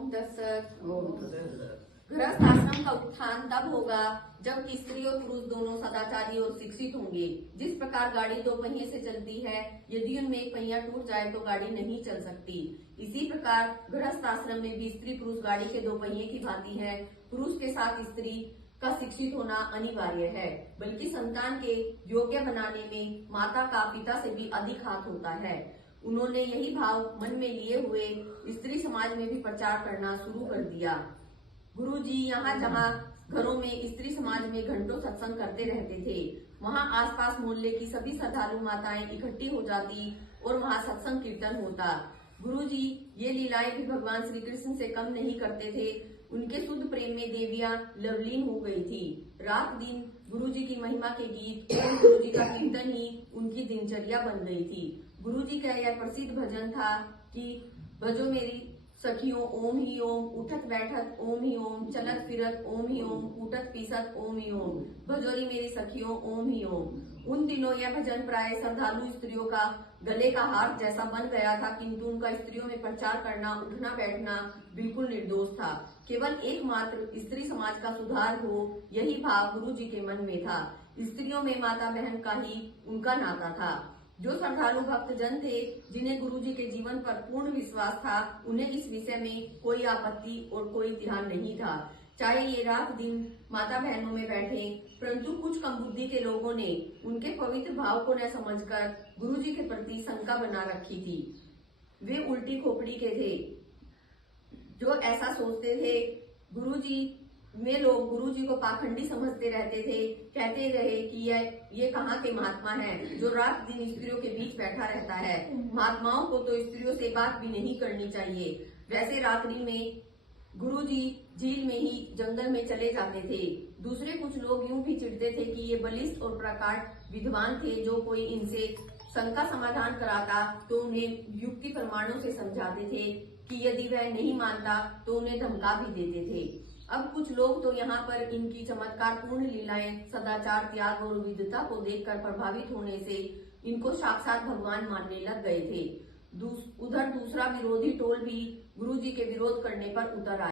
ओम तत्सत। ओम तत्सत। गृहस्थ आश्रम का उत्थान तब होगा जब स्त्री और पुरुष दोनों सदाचारी और शिक्षित होंगे। जिस प्रकार गाड़ी दो पहिए से चलती है, यदि उनमें एक पहिया टूट जाए तो गाड़ी नहीं चल सकती। इसी प्रकार गृहस्थ आश्रम में भी स्त्री पुरुष गाड़ी के दो पहिए की भांति है। पुरुष के साथ स्त्री का शिक्षित होना अनिवार्य है, बल्कि संतान के योग्य बनाने में माता का पिता से भी अधिक हाथ होता है। उन्होंने यही भाव मन में लिए हुए स्त्री समाज में भी प्रचार करना शुरू कर दिया। गुरुजी यहाँ जहाँ घरों में स्त्री समाज में घंटों सत्संग करते रहते थे, वहाँ आसपास मोहल्ले की सभी श्रद्धालु माताएं इकट्ठी हो जाती और वहाँ सत्संग कीर्तन होता। गुरुजी ये लीलाएं भी भगवान श्री कृष्ण से कम नहीं करते थे। उनके शुद्ध प्रेम में देवियां लवलीन हो गई थी। रात दिन गुरुजी की महिमा के गीत और गुरुजी का कीर्तन ही उनकी दिनचर्या बन गई थी। गुरुजी का यह प्रसिद्ध भजन था कि भजो मेरी सखियों ओम ही ओम, उठत बैठत ओम ही ओम, चलत फिरत ओम ही ओम, कूटत पीसत ओम ही ओम, भजोरी मेरी सखियों ओम ही ओम। उन दिनों यह भजन प्राय श्रद्धालु स्त्रियों का गले का हार जैसा बन गया था, किंतु उनका स्त्रियों में प्रचार करना, उठना बैठना बिल्कुल निर्दोष था। केवल एकमात्र स्त्री समाज का सुधार हो, यही भाव गुरु जी के मन में था। स्त्रियों में माता बहन का ही उनका नाता था। जो श्रद्धालु भक्त जन थे, जिन्हें गुरु जी के जीवन पर पूर्ण विश्वास था, उन्हें इस विषय में कोई आपत्ति और कोई ध्यान नहीं था, चाहे ये रात दिन माता बहनों में बैठे। परंतु कुछ कम बुद्धि के लोगों ने उनके पवित्र भाव को न समझकर गुरु जी के प्रति शंका बना रखी थी। वे उल्टी खोपड़ी के थे, जो ऐसा सोचते थे। गुरु जी में लोग गुरु जी को पाखंडी समझते रहते थे, कहते रहे कि ये कहाँ के महात्मा हैं जो रात दिन स्त्रियों के बीच बैठा रहता है। महात्माओं को तो स्त्रियों से बात भी नहीं करनी चाहिए। वैसे रात्रि में गुरु जी झील में ही जंगल में चले जाते थे। दूसरे कुछ लोग यूं भी चिढ़ते थे कि ये बलिष्ठ और प्रकांड विद्वान थे, जो कोई इनसे शंका समाधान कराता तो उन्हें युक्ति प्रमाणों से समझाते थे कि यदि वह नहीं मानता तो उन्हें धमका भी देते थे। अब कुछ लोग तो यहाँ पर इनकी चमत्कार पूर्ण लीलाएं, सदाचार, त्याग और विविधता को देखकर प्रभावित होने से इनको साक्षात भगवान मानने लग गए थे। उधर दूसरा विरोधी टोल भी गुरु जी के विरोध करने पर उतर आया।